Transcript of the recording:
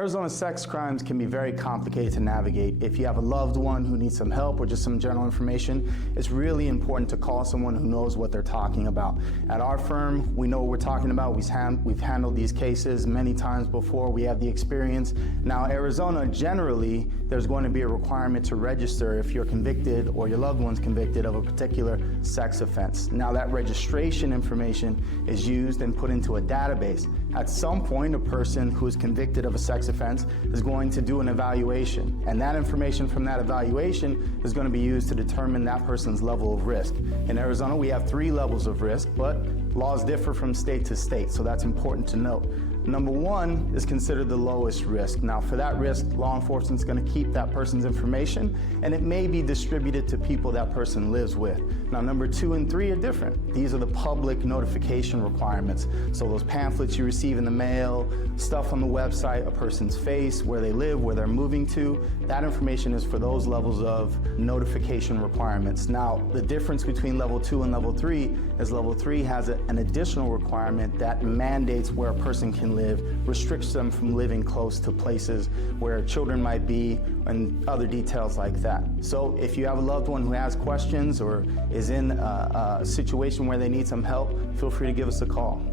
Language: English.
Arizona sex crimes can be very complicated to navigate. If you have a loved one who needs some help or just some general information, it's really important to call someone who knows what they're talking about. At our firm, we know what we're talking about. We've handled these cases many times before. We have the experience. Now, Arizona, generally, there's going to be a requirement to register if you're convicted or your loved one's convicted of a particular sex offense. Now, that registration information is used and put into a database. At some point, a person who is convicted of a sex offense is going to do an evaluation, and that information from that evaluation is going to be used to determine that person's level of risk. In Arizona, we have 3 levels of risk, but laws differ from state to state, so that's important to note. Number 1 is considered the lowest risk. Now, for that risk, law enforcement is going to keep that person's information, and it may be distributed to people that person lives with. Now, number 2 and 3 are different. These are the public notification requirements. So those pamphlets you receive in the mail, stuff on the website, a person's face, where they live, where they're moving to, that information is for those levels of notification requirements. Now, the difference between level 2 and level 3 is level 3 has an additional requirement that mandates where a person can live, restricts them from living close to places where children might be, and other details like that. So if you have a loved one who has questions or is in a situation where they need some help, feel free to give us a call.